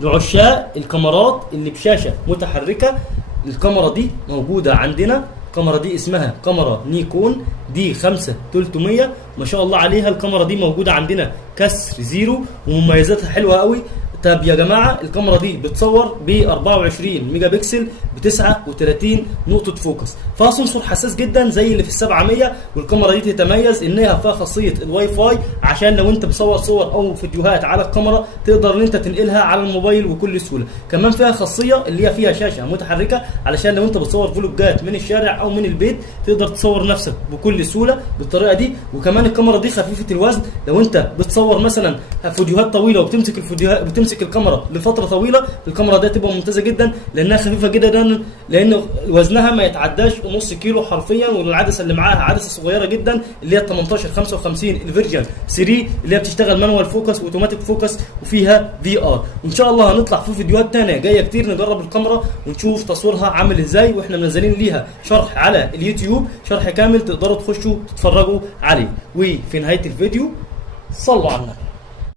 لعشاق الكاميرات اللي بشاشه متحركه، الكاميرا دي موجوده عندنا. الكاميرا دي اسمها كاميرا نيكون دي 5300، ما شاء الله عليها. الكاميرا دي موجوده عندنا كسر زيرو ومميزاتها حلوه قوي. طب يا جماعه الكاميرا دي بتصور ب 24 ميجا بكسل ب 39 نقطه فوكس، فيها سنسور حساس جدا زي اللي في ال700. والكاميرا دي تتميز انها فيها خاصيه الواي فاي، عشان لو انت بتصور صور او فيديوهات على الكاميرا تقدر ان انت تنقلها على الموبايل بكل سهوله. كمان فيها خاصيه اللي هي فيها شاشه متحركه، علشان لو انت بتصور فلوجات من الشارع او من البيت تقدر تصور نفسك بكل سهوله بالطريقه دي. وكمان الكاميرا دي خفيفه الوزن، لو انت بتصور مثلا فيديوهات طويله وبتمسك الفيديوهات بتمسك الكاميرا لفتره طويله، الكاميرا دي تبقى ممتازه جدا لانها خفيفه جدا، لان وزنها ما يتعداش نص كيلو حرفيا. والعدسه اللي معاها عدسه صغيره جدا اللي هي 1855 الفيرجن 3 اللي هي بتشتغل مانوال فوكس اوتوماتيك فوكس وفيها في ار. وان شاء الله هنطلع في فيديوهات ثانيه جايه كتير نجرب الكاميرا ونشوف تصويرها عامل ازاي، واحنا منزلين ليها شرح على اليوتيوب، شرح كامل تقدروا تخشوا تتفرجوا عليه. وفي نهايه الفيديو صلوا على النبي.